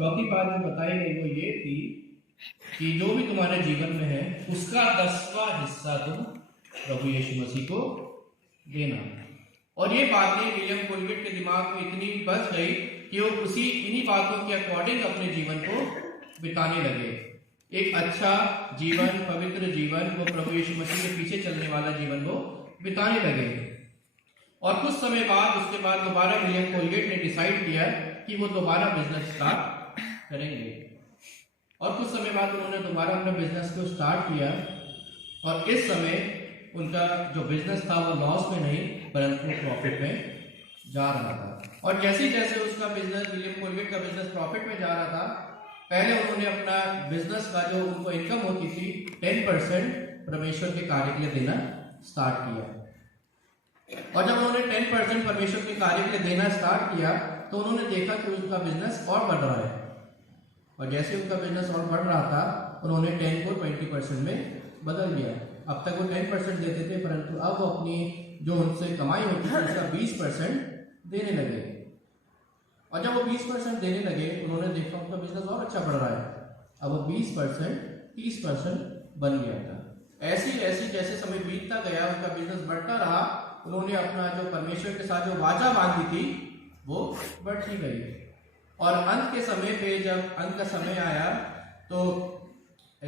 चौथी बात जो बताई गई वो ये थी कि जो भी तुम्हारे जीवन में है उसका 10वां हिस्सा तुम प्रभु यीशु मसीह को देना। और ये बातें विलियम कोलगेट के दिमाग में इतनी बस गई कि वो इन्हीं बातों के अकॉर्डिंग अपने जीवन को बिताने लगे। एक अच्छा जीवन, पवित्र जीवन, वो प्रभु यीशु मसीह के पीछे चलने वाला जीवन वो बिताने लगे। और कुछ समय बाद उसके बाद दोबारा विलियम कोलगेट ने डिसाइड किया कि वो दोबारा बिजनेस स्टार्ट करेंगे। और कुछ समय बाद उन्होंने दोबारा अपने बिजनेस को स्टार्ट किया और इस समय उनका जो बिजनेस था वो लॉस में नहीं परंतु प्रॉफिट में जा रहा था। और जैसे जैसे उसका बिजनेस, विलियम कोलगेट का बिजनेस प्रॉफिट में जा रहा था, पहले उन्होंने अपना बिजनेस का जो उनको इनकम होती थी 10% परमेश्वर के कार्य के लिए देना स्टार्ट किया। और जब उन्होंने 10% परमेश्वर के कार्य के लिए देना स्टार्ट किया तो उन्होंने देखा कि उनका बिजनेस और बढ़ रहा है। और जैसे उनका बिजनेस और बढ़ रहा था उन्होंने 10 को 20% में बदल दिया। अब तक वो 10% देते थे परंतु अब वो अपनी जो उनसे कमाई होती थी उसका 20% देने लगे। और जब वो 20% देने लगे उन्होंने देखा उनका बिजनेस और अच्छा बढ़ रहा है। अब वो 20% 30% बन गया था। ऐसी ऐसी जैसे समय बीतता गया उनका बिजनेस बढ़ता रहा। उन्होंने अपना जो परमेश्वर के साथ जो वाचा बांधी थी वो बढ़ती गई। और अंत के समय पे जब अंत का समय आया तो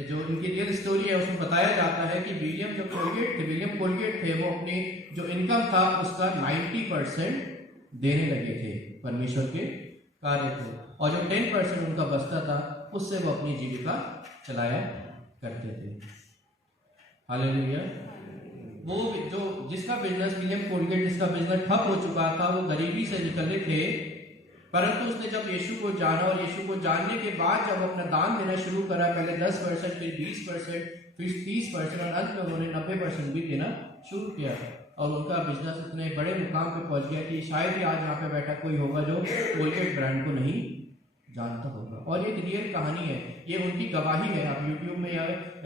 जो इनकी रियल स्टोरी है उसमें बताया जाता है कि विलियम कोलगेट थे वो अपनी जो इनकम था उसका 90% देने लगे थे परमेश्वर के कार्य को। और जो 10% उनका बचता था उससे वो अपनी जीविका चलाया करते थे। हालेलुया। वो जो जिसका बिजनेस विलियम कोलगेट जिसका बिजनेस ठप हो चुका था वो गरीबी से निकले थे, परंतु उसने जब यीशु को जाना और यीशु को जानने के बाद जब अपना दान देना शुरू करा, पहले 10%, फिर 20%, फिर 30% और अंत में उन्होंने 90% भी देना शुरू किया। और उनका बिजनेस इतने बड़े मुकाम पे पहुंच गया कि शायद ही आज यहाँ पे बैठा कोई होगा जो कोलगेट ब्रांड को नहीं जानता होगा। और ये रियल कहानी है, ये उनकी गवाही है। आप यूट्यूब में या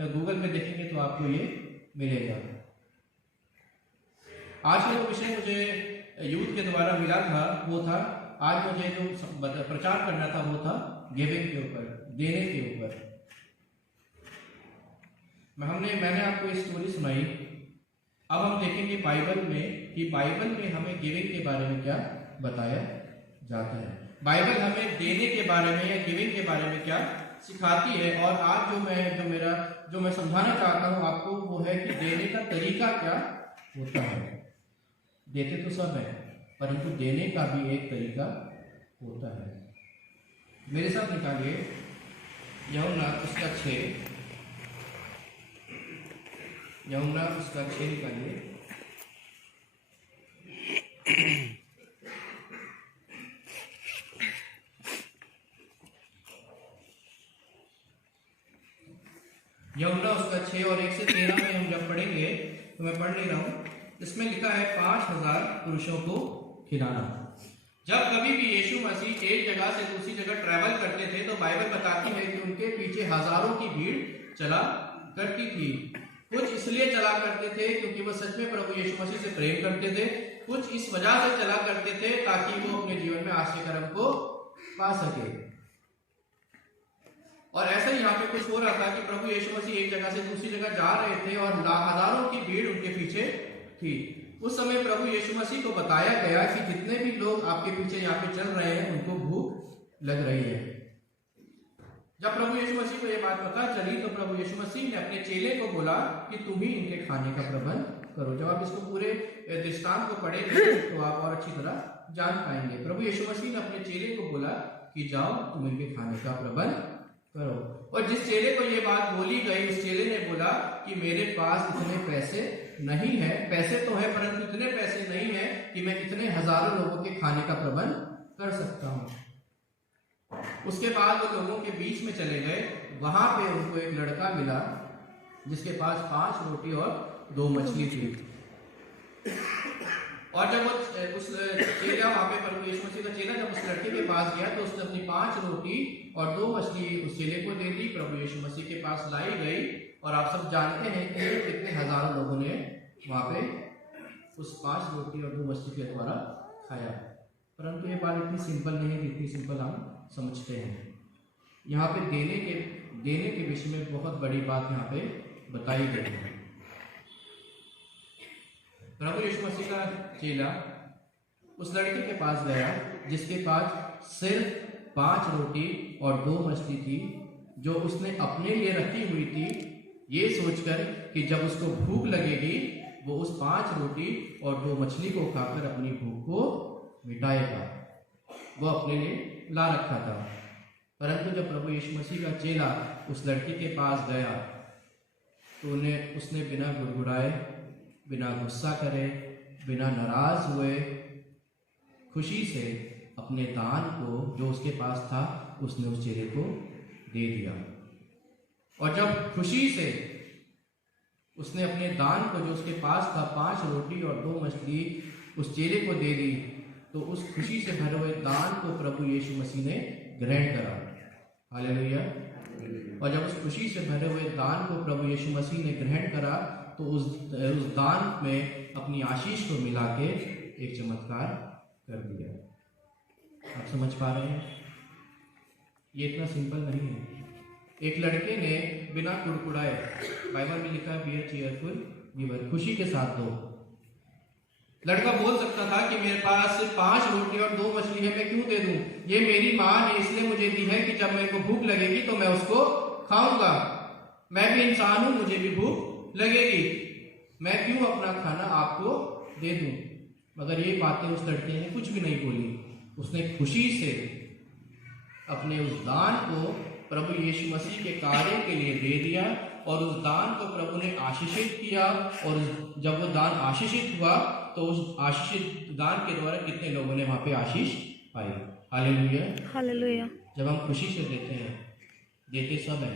गूगल पे देखेंगे तो आपको ये मिलेगा। आज का जो विषय मुझे यूथ के द्वारा मिला था वो था, आज मुझे जो प्रचार करना था वो था गिविंग के ऊपर, देने के ऊपर। मैंने आपको एक स्टोरी सुनाई। अब हम देखेंगे बाइबल में कि बाइबल में हमें गिविंग के बारे में क्या बताया जाता है। बाइबल हमें देने के बारे में या गिविंग के बारे में क्या सिखाती है। और आज जो मैं समझाना चाहता हूँ आपको वो है कि देने का तरीका क्या होता है। देते तो सब है परंतु देने का भी एक तरीका होता है। मेरे साथ निकालिए यूहन्ना उसका 6 निकालिए। यूहन्ना उसका 6 और 1 से 13 में हम जब पढ़ेंगे तो मैं पढ़ नहीं रहा हूं। इसमें लिखा है 5000 पुरुषों को खिलाना। जब कभी भी यीशु मसीह एक जगह से दूसरी जगह ट्रैवल करते थे तो बाइबल बताती है कि उनके पीछे हजारों की भीड़ चला करती थी। कुछ इसलिए चला करते थे क्योंकि वो सच में प्रभु यीशु मसीह से प्रेम करते थे, कुछ इस वजह से चला करते थे ताकि वो अपने जीवन में आश्चर्य कर्म को पा सके। और ऐसा ही यहाँ पे कुछ हो रहा था कि प्रभु यीशु मसीह एक जगह से दूसरी जगह जा रहे थे और हजारों की भीड़ उनके पीछे थी। उस समय प्रभु यीशु मसीह को बताया गया कि जितने भी लोग आपके पीछे यहाँ पे चल रहे हैं उनको भूख लग रही है। जब प्रभु यीशु मसीह को यह बात पता चली तो प्रभु यीशु मसीह ने अपने चेले को बोला कि तुम ही इनके खाने का प्रबंध करो। जब आप इसको पूरे दृष्टांत को पढ़ेंगे तो आप और अच्छी तरह जान पाएंगे। प्रभु यीशु मसीह ने अपने चेले को बोला कि जाओ तुम इनके खाने का प्रबंध करो। और जिस चेले को ये बात बोली गई उस चेले ने बोला कि मेरे पास इतने पैसे नहीं है, पैसे तो है परंतु इतने पैसे नहीं है कि मैं इतने हजारों लोगों के खाने का प्रबंध कर सकता हूँ। उसके बाद वो लोगों के बीच में चले गए। वहां पे उनको एक लड़का मिला जिसके पास 5 रोटी और 2 मछली थी। और जब उस चेला वहां पे प्रभु यीशु मसीह का चेला जब उस लड़के के पास गया तो उसने अपनी 5 रोटी और 2 मछली उस चेले को दे दी। प्रभु यीशु मसीह के पास लाई गई और आप सब जानते हैं कि कितने हजारों लोगों ने वहां पे उस 5 रोटी और 2 मछली के द्वारा खाया। परंतु ये बात इतनी सिंपल नहीं है जितनी सिंपल हम समझते हैं। यहाँ पे देने के विषय में बहुत बड़ी बात यहाँ पे बताई गई है। प्रभु यीशु मसीह का चेला उस लड़के के पास गया जिसके पास सिर्फ 5 रोटी और 2 मछली थी, जो उसने अपने लिए रखी हुई थी, ये सोचकर कि जब उसको भूख लगेगी वो उस 5 रोटी और 2 मछली को खाकर अपनी भूख को मिटाएगा। वो अपने लिए ला रखा था। परंतु जब प्रभु यीशु मसीह का चेला उस लड़के के पास गया तो उसने बिना गुड़गुड़ाए, बिना गुस्सा करे, बिना नाराज हुए, खुशी से अपने दान को जो उसके पास था उसने उस चेले को दे दिया। और जब खुशी से उसने अपने दान को जो उसके पास था 5 रोटी और 2 मछली उस चेले को दे दी, तो उस खुशी से भरे हुए दान को प्रभु यीशु मसीह ने ग्रहण करा। हालेलुया। और जब उस खुशी से भरे हुए दान को प्रभु यीशु मसीह ने ग्रहण करा तो उस दान में अपनी आशीष को मिला के एक चमत्कार कर दिया। आप समझ पा रहे हैं? ये इतना सिंपल नहीं है। एक लड़के ने बिना कुड़कुड़ाए, बाइबल में लिखा है बी अ चीयरफुल गिवर, खुशी के साथ दो। लड़का बोल सकता था कि मेरे पास 5 रोटी और 2 मछली है, मैं क्यों दे दूं? ये मेरी माँ ने इसलिए मुझे दी है कि जब मेरे को भूख लगेगी तो मैं उसको खाऊंगा। मैं भी इंसान हूं, मुझे भी भूख लगेगी, मैं क्यों अपना खाना आपको दे दूं? मगर ये बातें उस लड़के ने कुछ भी नहीं बोली। उसने खुशी से अपने उस दान को प्रभु यीशु मसीह के कार्य के लिए दे दिया और उस दान को प्रभु ने आशीषित किया। और जब वो दान आशीषित हुआ तो उस आशीषित दान के द्वारा कितने लोगों ने वहां पे आशीष पाई। Hallelujah, hallelujah. जब हम खुशी से देते हैं, देते सब है,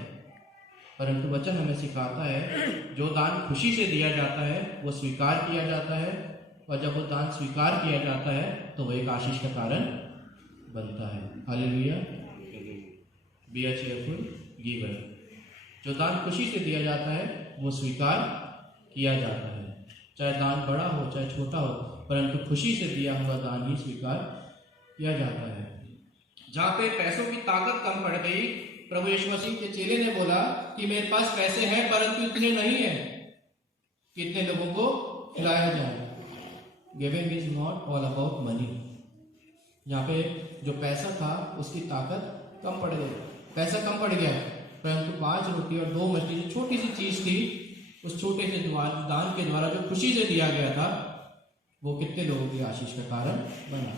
परंतु वचन हमें सिखाता है जो दान खुशी से दिया जाता है वो स्वीकार किया जाता है, और जब वो दान स्वीकार किया जाता है तो वो एक आशीष का कारण बनता है। Hallelujah. Be a cheerful giver. जो दान खुशी से दिया जाता है वो स्वीकार किया जाता है, चाहे दान बड़ा हो चाहे छोटा हो, परंतु खुशी से दिया हुआ दान ही स्वीकार किया जाता है। जहाँ पे पैसों की ताकत कम पड़ गई, प्रभु यीशु मसीह के चेले ने बोला कि मेरे पास पैसे हैं परंतु इतने नहीं है कितने लोगों को खिलाया जाए। Giving is not all about money. यहाँ पे जो पैसा था उसकी ताकत कम पड़ गई, पैसा कम पड़ गया, परंतु 5 रोटी और 2 मछली जो छोटी सी चीज थी, उस छोटे से दान के द्वारा जो खुशी से दिया गया था वो कितने लोगों की आशीष का कारण बना।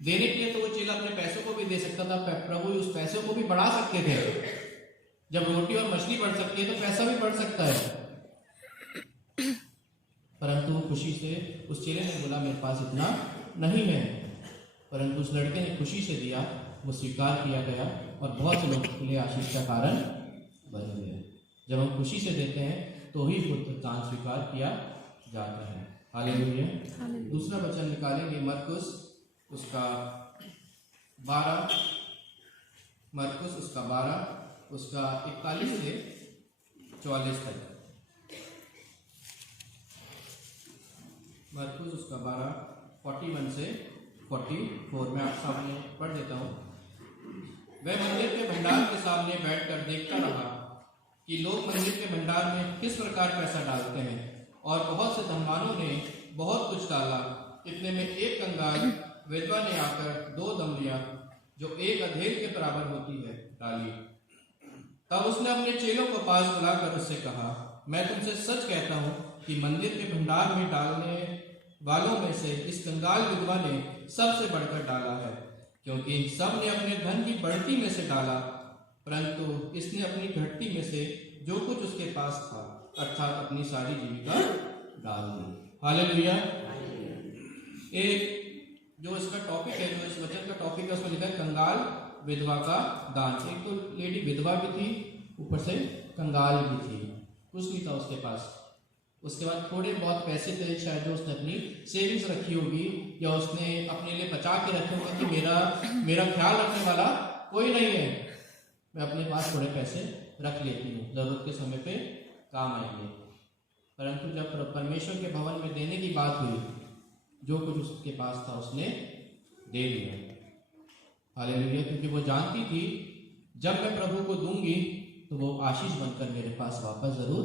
देने के लिए तो वो चेला अपने पैसों को भी दे सकता था, प्रभु उस पैसों को भी बढ़ा सकते थे। जब रोटी और मछली बढ़ सकती है तो पैसा भी बढ़ सकता है, परंतु खुशी से उस चेले ने बोला मेरे पास इतना नहीं है, परंतु उस लड़के ने खुशी से दिया, वो स्वीकार किया गया और बहुत से लोगों के लिए आशीष का कारण बन गया। जब हम खुशी से देते हैं तो ही वो दान स्वीकार किया जाता है। हालेलुया। दूसरा वचन निकालेंगे मरकुस उसका 12, मरकुस उसका 12 उसका 41 से 44 तक। मरकुस उसका 12 41 से 44 मैं आप सामने पढ़ देता हूँ। वह मंदिर के भंडार के सामने बैठकर देखता रहा कि लोग मंदिर के भंडार में किस प्रकार पैसा डालते हैं, और बहुत से धनवानों ने बहुत कुछ डाला। इतने में एक कंगाल विधवा ने आकर 2 दमलियां जो 1 अधेल के बराबर होती है डाली। तब उसने अपने चेलों को पास बुलाकर उससे कहा, मैं तुमसे सच कहता हूँ कि मंदिर के भंडार में डालने वालों में से इस कंगाल विधवा ने सबसे बढ़कर डाला है, क्योंकि सब ने अपने धन की बढ़ती में से डाला, परंतु इसने अपनी घटती में से जो कुछ उसके पास था अर्थात अपनी सारी जीविका डाल दी। हालेलुया। एक जो इसका टॉपिक है, जो इस वचन का टॉपिक है, उसमें लिखा है कंगाल विधवा का दान। एक तो लेडी विधवा भी थी, ऊपर से कंगाल भी थी, कुछ नहीं था उसके पास। उसके बाद थोड़े बहुत पैसे थे शायद जो उसने अपनी सेविंग्स रखी होगी, या उसने अपने लिए बचा के रखे होंगे कि मेरा ख्याल रखने वाला कोई नहीं है, मैं अपने पास थोड़े पैसे रख लेती हूँ, जरूरत के समय पे काम आएंगे। परंतु जब परमेश्वर के भवन में देने की बात हुई, जो कुछ उसके पास था उसने दे दिया। हालेलुया। क्योंकि वो जानती थी जब मैं प्रभु को दूंगी तो वो आशीष बनकर मेरे पास वापस जरूर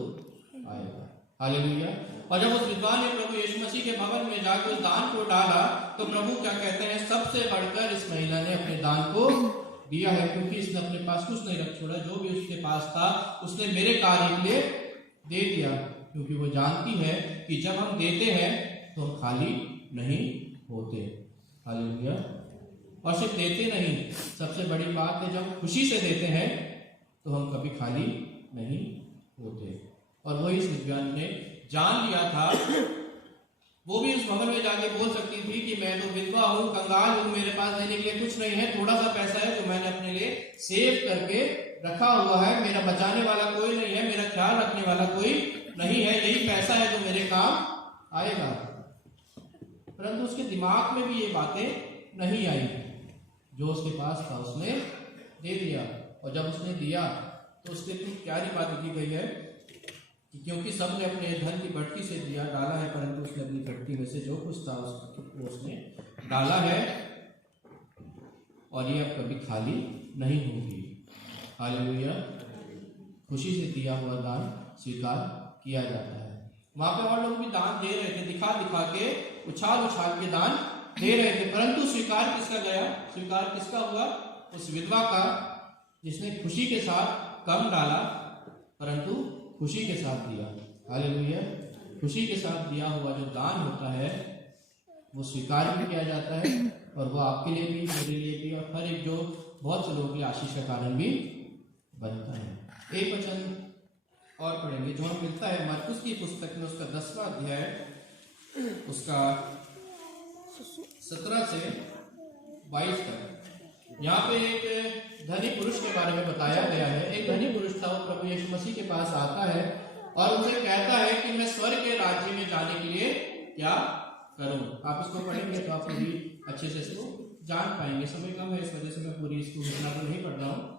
आएगा। हालेलुया। और जब उस विधवा ने प्रभु यीशु मसीह के भवन में जाकर उस दान को डाला तो प्रभु क्या कहते हैं, सबसे बढ़कर इस महिला ने अपने दान को दिया है, क्योंकि इसने अपने पास कुछ नहीं रख छोड़ा, जो भी उसके पास था उसने मेरे कार्य के लिए दे दिया, क्योंकि वो जानती है कि जब हम देते हैं तो हम खाली नहीं होते। हालेलुया। और सिर्फ देते नहीं, सबसे बड़ी बात है जब खुशी से देते हैं तो हम कभी खाली नहीं होते। और वही इस विद्वान ने जान लिया था। वो भी उस भवन में जाके बोल सकती थी कि मैं तो विधवा हूँ, कंगाल हूँ, मेरे पास देने के लिए कुछ नहीं है, थोड़ा सा पैसा है जो मैंने अपने लिए सेव करके रखा हुआ है, मेरा बचाने वाला कोई नहीं है, मेरा ख्याल रखने वाला कोई नहीं है, यही पैसा है जो मेरे काम आएगा। परंतु उसके दिमाग में भी ये बातें नहीं आई। जो उसके पास था उसने दे दिया, और जब उसने दिया तो उसके लिए प्यारी बात की गई है कि क्योंकि सबने अपने धन की बढ़ती से दिया डाला है, परंतु उसने अपनी बढ़ती में से जो कुछ था उसने डाला है, और ये अब कभी खाली नहीं होगी। हालेलुया। खुशी से दिया हुआ दान स्वीकार किया जाता है। वहां पे और लोग भी दान दे रहे थे, दिखा दिखा के, उछाल उछाल के दान दे रहे थे, परंतु स्वीकार किसका गया? स्वीकार किसका हुआ? उस विधवा का, जिसने खुशी के साथ कम डाला परंतु खुशी के साथ दिया। हालेलुया। खुशी के साथ दिया हुआ जो दान होता है वो स्वीकार भी किया जाता है, और वो आपके लिए भी, मेरे लिए भी, और हर एक जो बहुत से लोगों के लिए आशीष का कारण भी बनता है। एक वचन और पढ़ेंगे जो हमें मिलता है मरकुस की पुस्तक में, उसका 10वां अध्याय, उसका 17 से 22 तक। यहाँ पे एक धनी पुरुष के बारे में बताया गया है। एक धनी पुरुष था, वो प्रभु यीशु मसीह के पास आता है और उनसे कहता है कि मैं स्वर्ग के राज्य में जाने के लिए क्या करूं। आप इसको पढ़ेंगे तो आप पूरी अच्छे से इसको जान पाएंगे। समय कम है, इस वजह से मैं पूरी इसको घटना को नहीं पढ़ रहा हूँ।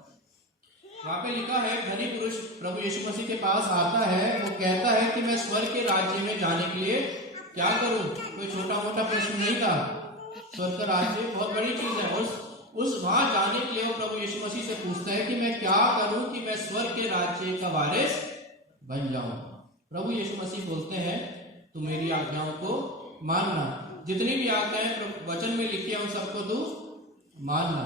वहां पे लिखा है, धनी पुरुष प्रभु यीशु मसीह के पास आता है, वो कहता है कि मैं स्वर्ग के राज्य में जाने के लिए क्या करूं। कोई छोटा मोटा प्रश्न नहीं था। स्वर्ग का राज्य बहुत बड़ी चीज है। उस वहां जाने के लिए वो प्रभु यीशु मसीह से पूछता है कि मैं क्या करूं कि मैं स्वर्ग के राज्य का वारिस बन जाऊं। प्रभु यीशु मसीह बोलते हैं, तू मेरी आज्ञाओं को मानना, जितनी भी आज्ञाएं वचन में लिखी है उन सबको तू मानना।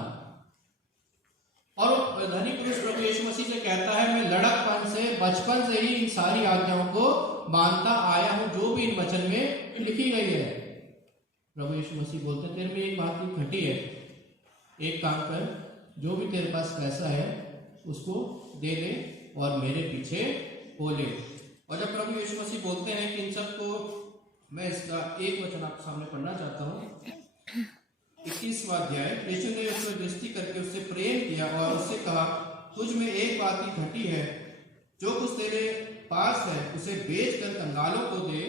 और धनी पुरुष प्रभु यीशु मसीह से कहता है, मैं लड़कपन से, बचपन से ही इन सारी आज्ञाओं को मानता आया हूं जो भी इन वचन में लिखी गई है। प्रभु यीशु मसीह बोलते हैं, तेरे में एक बात की घटी है, एक काम कर, जो भी तेरे पास पैसा है उसको दे दे और मेरे पीछे हो ले। और जब प्रभु यीशु मसीह बोलते हैं कि इन सबको, मैं इसका एक वचन आपके सामने पढ़ना चाहता हूँ। 21वां अध्याय। यीशु ने उसको दृष्टि करके उससे प्रेम किया और उससे कहा, तुझ में एक बात की घटी है, जो कुछ तेरे पास है उसे बेच कर कंगालों को दे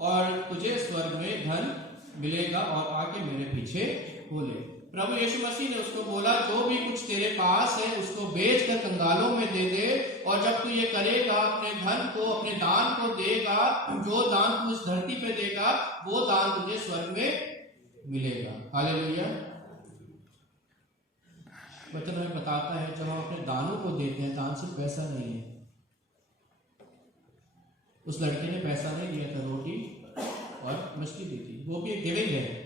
और तुझे स्वर्ग में धन मिलेगा, और आके मेरे पीछे हो ले। प्रभु यीशु मसीह ने उसको बोला, जो भी कुछ तेरे पास है उसको बेच कर कंगालों में दे दे, और जब तू ये करेगा, अपने धन को, अपने दान को देगा, जो दान तू इस धरती पे देगा वो दान तुझे स्वर्ग में मिलेगा। हालेलुया। वचन हमें बताता है, जब हम अपने दानों को देते हैं, दान सिर्फ पैसा नहीं है। उस लड़के ने पैसा नहीं दिया था, रोटी और मछली दी थी, वो भी गिविंग है।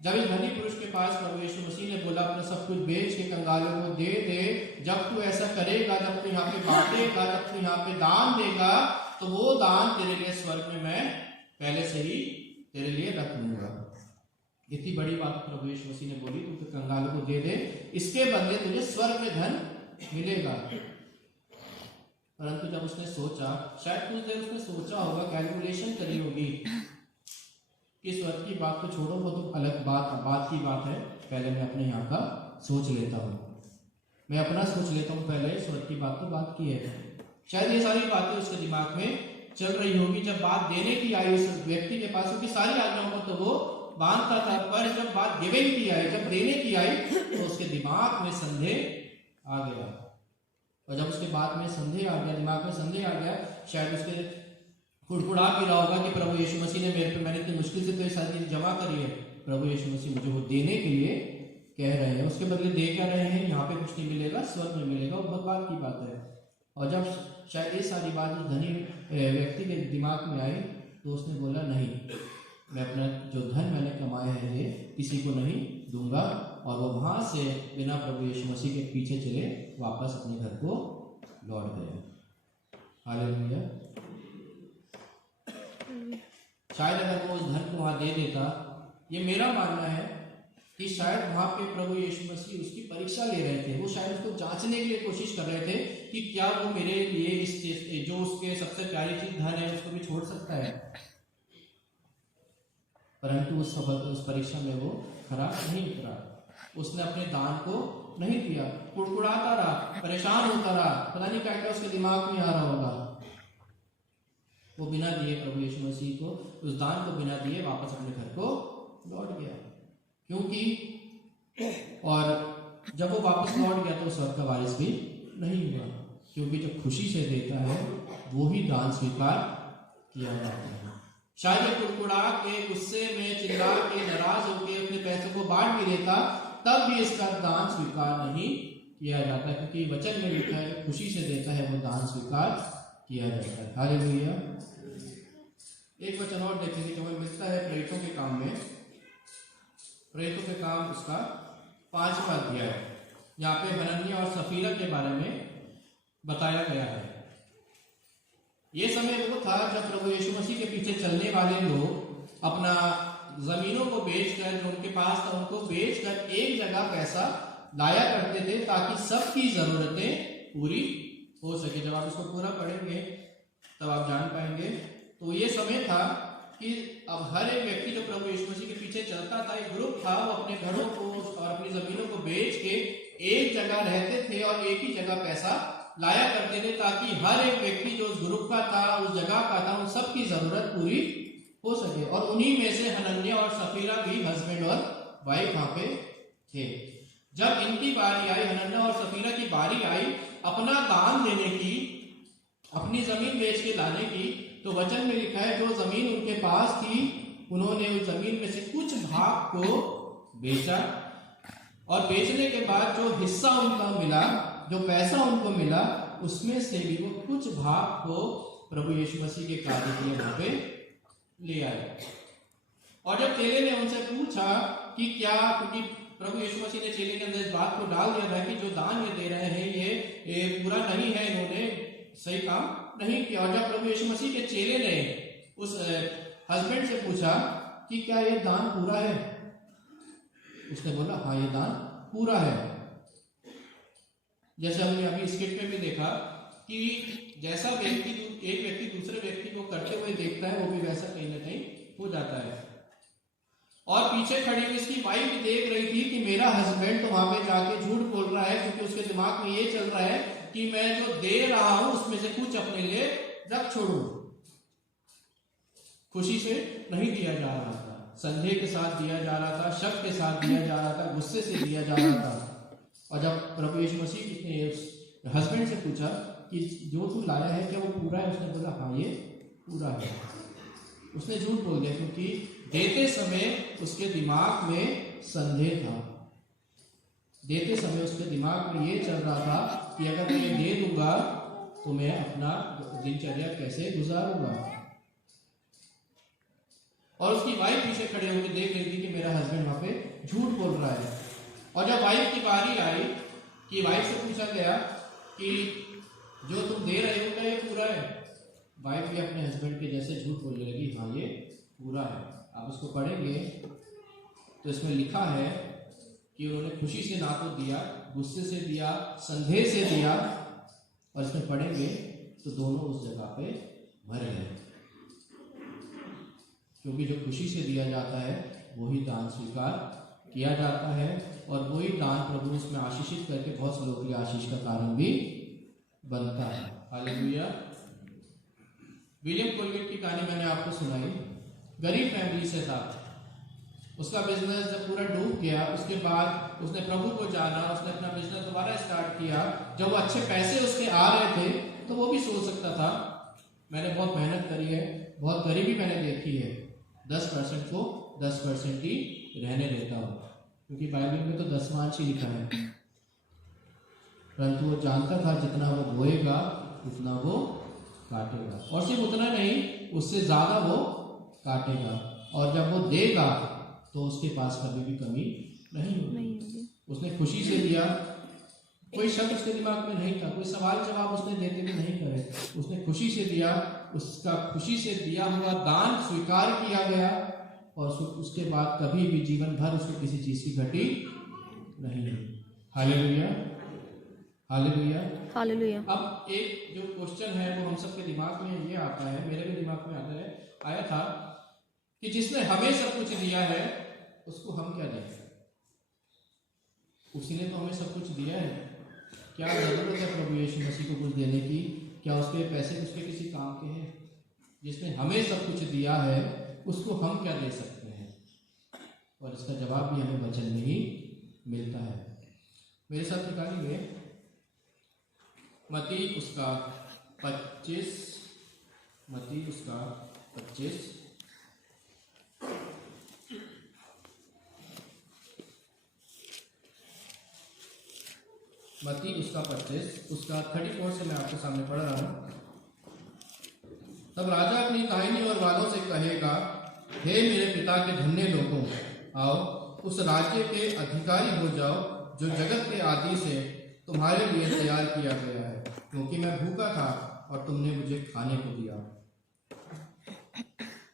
जब इस धनी पुरुष के पास प्रभु यीशु मसीह ने बोला, अपना सब कुछ बेच के कंगालों को दे दे, जब तू ऐसा करेगा, जब तू यहाँ पे बांटेगा, जब तू यहाँ पे दान देगा, तो वो दान तेरे लिए स्वर्ग में मैं पहले से ही तेरे लिए रख लूंगा। इतनी बड़ी बात प्रभु यीशु मसीह ने बोली, तू तो कंगालों को दे दे, इसके बदले तुझे स्वर्ग में धन मिलेगा। परंतु जब उसने सोचा, शायद कुछ देर उसने सोचा होगा, कैलकुलेशन करी होगी कि स्वर्ग की बात को छोड़ो, वो तो अलग बात की बात है, पहले मैं अपने यहाँ का सोच लेता हूँ, मैं अपना सोच लेता हूँ, पहले स्वर्ग की बात तो बात की है। शायद ये सारी बातें उसके दिमाग में चल रही होगी। जब बात देने की आई उस व्यक्ति के पास, क्योंकि सारी आज्ञाओं को तो वो बांधता था, पर जब बात गिविंग की आई, जब देने की आई, तो उसके दिमाग में संदेह आ गया। और जब उसके बाद में संदेह आ गया, दिमाग में संदेह आ गया, शायद उसके कुड़कुड़ा भी रहा होगा कि प्रभु यीशु मसीह ने मेरे पे, मैंने इतनी मुश्किल से तो ये सारी चीज जमा करी है, प्रभु यीशु मसीह मुझे वो देने के लिए कह रहे हैं, उसके बदले दे क्या रहे हैं, यहाँ पे कुछ नहीं मिलेगा, स्वर्ग में मिलेगा, वो बहुत बात की बात है। और जब शायद ये सारी बात उस धनी व्यक्ति के दिमाग में आई तो उसने बोला नहीं, मैं अपना जो धन मैंने कमाया है ये किसी को नहीं दूंगा। और वो वहाँ से बिना प्रभु यीशु मसीह के पीछे चले वापस अपने घर को लौट गए। हालेलुया। शायद अगर वो उस धन को वहाँ दे देता, ये मेरा मानना है कि शायद वहाँ पे प्रभु यीशु मसीह उसकी परीक्षा ले रहे थे। वो शायद उसको जांचने के लिए कोशिश कर रहे थे कि क्या वो मेरे लिए इस चीज, जो उसके सबसे प्यारी चीज धन है, उसको भी छोड़ सकता है। परंतु उस परीक्षा में वो खरा नहीं उतरा। उसने अपने दान को नहीं दिया, कुड़कुड़ाता रहा, परेशान होता रहा, पता नहीं क्या क्या उसके दिमाग में आ रहा होगा। वो बिना दिए प्रभु यीशु मसीह को, उस दान को बिना दिए वापस अपने घर को लौट गया। क्योंकि और जब वो वापस लौट गया तो स्वर्ग का वारिस भी नहीं हुआ, क्योंकि जो खुशी से देता है वो ही दान स्वीकार किया जाता है। शायद ये कुड़कुड़ा के, गुस्से में, चिल्ला के, नाराज होकर अपने पैसों को बांट भी देता, तब भी इसका दान स्वीकार नहीं किया जाता, क्योंकि वचन में लिखा है खुशी से देता है वो दान स्वीकार किया जाता है। हालेलुया। एक वचन और देखेंगे जो हमें मिलता है प्रेरितों के काम में, प्रेरितों के काम उसका 5वां अध्याय, यहाँ पे हनन्याह और सफीरा के बारे में बताया गया है। ये समय वो था जब प्रभु यीशु मसीह के पीछे चलने वाले लोग अपना जमीनों को बेचकर, जो उनके पास था उनको बेचकर एक जगह पैसा लाया करते थे ताकि सबकी जरूरतें पूरी हो सके। जब आप इसको पूरा पढ़ेंगे तब आप जान पाएंगे। तो ये समय था कि अब हर एक व्यक्ति जो प्रभु यीशु मसीह के पीछे चलता था, एक ग्रुप था, वो अपने घरों को और अपनी जमीनों को बेच के एक जगह रहते थे और एक ही जगह पैसा लाया करते थे ताकि हर एक व्यक्ति जो उस ग्रुप का था, उस जगह का था, उन सबकी जरूरत पूरी हो सके। और उन्हीं में से हनन्याह और सफीरा भी हस्बैंड और वाइफ वहां पे थे। जब इनकी बारी आई, हनन्याह और सफीरा की बारी आई अपना दान देने की, अपनी जमीन बेच के लाने की, तो वचन में लिखा है जो जमीन उनके पास थी उन्होंने उस जमीन में से कुछ भाग को बेचा, और बेचने के बाद जो हिस्सा उनका मिला, जो पैसा उनको मिला, उसमें से भी वो कुछ भाग को प्रभु यीशु मसीह के कार्य के लिए वहां पे ले आए। और जब चेले ने उनसे पूछा कि क्या, क्योंकि प्रभु यीशु मसीह ने चेले के अंदर इस बात को डाल दिया था कि जो दान ये दे रहे हैं ये पूरा नहीं है, इन्होंने सही काम नहीं किया। और जब प्रभु यीशु मसीह के चेले ने उस हस्बैंड से पूछा कि क्या ये दान पूरा है, उसने बोला हाँ ये दान पूरा है। जैसे हमने अभी स्क्रिप्ट में भी देखा कि जैसा एक व्यक्ति दूसरे व्यक्ति को करते हुए देखता है वो भी वैसा कहीं ना कहीं हो जाता है। और पीछे खड़ी हुई इसकी वाइफ भी देख रही थी कि मेरा हस्बैंड तो वहां पे जाके झूठ बोल रहा है, क्योंकि उसके दिमाग में ये चल रहा है कि मैं जो दे रहा हूं उसमें से कुछ अपने लिए रख छोड़ूं। खुशी से नहीं दिया जा रहा था, संदेह के साथ दिया जा रहा था, शक के साथ दिया जा रहा था, गुस्से से दिया जा रहा था। और जब प्रभु यीशु मसीह ने उस हस्बैंड से पूछा कि जो तू लाया है क्या वो पूरा है, उसने बोला हाँ ये पूरा है। उसने झूठ बोल दिया क्योंकि देते समय उसके दिमाग में संदेह था। देते समय उसके दिमाग में ये चल रहा था कि अगर मैं दे दूंगा तो मैं अपना दिनचर्या कैसे गुजारूंगा। और उसकी वाइफ पीछे खड़े होकर देख रही थी कि मेरा हस्बैंड वहां पे झूठ बोल रहा है। और जब वाइफ की बारी आई कि वाइफ से पूछा गया कि जो तुम दे रहे हो क्या ये पूरा है, वाइफ भी अपने हस्बैंड के जैसे झूठ बोलने लगी हाँ ये पूरा है। आप इसको पढ़ेंगे तो इसमें लिखा है कि उन्होंने खुशी से ना तो दिया, गुस्से से दिया, संदेह से दिया, और इसमें पढ़ेंगे तो दोनों उस जगह पे मर गए। क्योंकि जो खुशी से दिया जाता है वही दान स्वीकार किया जाता है, और वही दान प्रभु उसमें आशीषित करके बहुत से लोगों की आशीष का कारण भी बनता है। हालेलुया। विलियम कोलगेट की कहानी मैंने आपको सुनाई। गरीब फैमिली से था, उसका बिजनेस जब पूरा डूब गया उसके बाद उसने प्रभु को जाना, उसने अपना बिजनेस दोबारा स्टार्ट किया। जब वो अच्छे पैसे उसके आ रहे थे तो वो भी सोच सकता था मैंने बहुत मेहनत करी है, बहुत गरीबी मैंने देखी है, 10% को 10% ही रहने देता हूँ। क्योंकि बाइबल में तो 10 अंश ही लिखा है, परंतु वो जानता था जितना वो बोएगा उतना वो काटेगा, और सिर्फ उतना नहीं, उससे ज्यादा वो काटेगा, और जब वो देगा तो उसके पास कभी भी कमी नहीं होगी। उसने खुशी से दिया, कोई शक उसके दिमाग में नहीं था, कोई सवाल जवाब उसने देते भी नहीं करे, उसने खुशी से दिया, उसका खुशी से दिया हुआ दान स्वीकार किया गया, और उसके बाद कभी भी जीवन भर उसको किसी चीज की घटी नहीं हुई। Hallelujah, hallelujah, hallelujah. अब एक जो क्वेश्चन है वो हम सबके दिमाग में ये आता है, मेरे भी दिमाग में आता है, आया था कि जिसने हमें सब कुछ दिया है उसको हम क्या दें? उसी ने तो हमें सब कुछ दिया है, क्या जरूरत है प्रभु यीशु मसीह को कुछ देने की? क्या उसके पैसे उसके किसी काम के हैं? जिसने हमें सब कुछ दिया है उसको हम क्या दे सकते हैं? और इसका जवाब भी हमें वचन में ही मिलता है। मेरे साथ निकालिए मत्ती उसका 25, मत्ती उसका 25, मत्ती उसका 25 उसका 34 से मैं आपके सामने पढ़ रहा हूँ। तब राजा अपनी कहानी और वालों से कहेगा, हे मेरे पिता के धन्य लोगों, आओ उस राज्य के अधिकारी हो जाओ जो जगत के आदि से तुम्हारे लिए तैयार किया गया है, क्योंकि मैं भूखा था और तुमने मुझे खाने को दिया,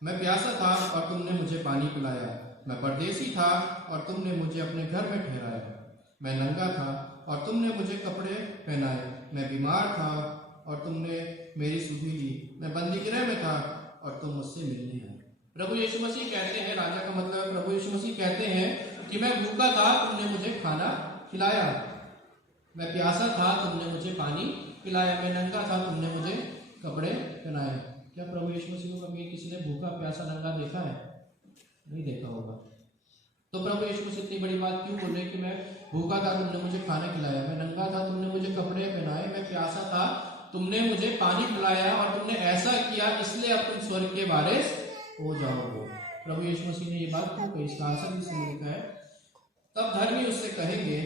मैं प्यासा था और तुमने मुझे पानी पिलाया, मैं परदेसी था और तुमने मुझे अपने घर में ठहराया, मैं नंगा था और तुमने मुझे कपड़े पहनाए, मैं बीमार था और तुमने मेरी सुधि ली, मैं बंदीगृह में था और तुम मुझसे मिलने आए। प्रभु यीशु मसीह कहते हैं, राजा का मतलब है, प्रभु यीशु मसीह कहते हैं कि मैं भूखा था, तुमने मुझे खाना खिलाया, मैं प्यासा था, तुमने मुझे पानी पिलाया, मैं नंगा था, तुमने मुझे कपड़े पहनाए। क्या प्रभु यीशु मसीह को कभी किसी ने भूखा प्यासा नंगा देखा है? नहीं देखा होगा। तो प्रभु यीशु मसीह इतनी बड़ी बात क्यों बोल रहे कि मैं भूखा था, तुमने मुझे खाना खिलाया, मैं नंगा था, तुमने मुझे कपड़े पहनाए, मैं प्यासा था, तुमने मुझे पानी पिलाया, और तुमने ऐसा किया इसलिए अब तुम स्वर्ग के वारिस हो जाओगे। प्रभु यीशु मसीह ने ये बात क्यों कही? इसका आंसर इसमें लिखा है, तब धर्मी उससे कहेंगे,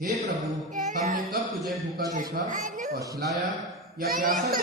हे प्रभु, हमने कब तुझे भूखा देखा और खिलाया या प्यासा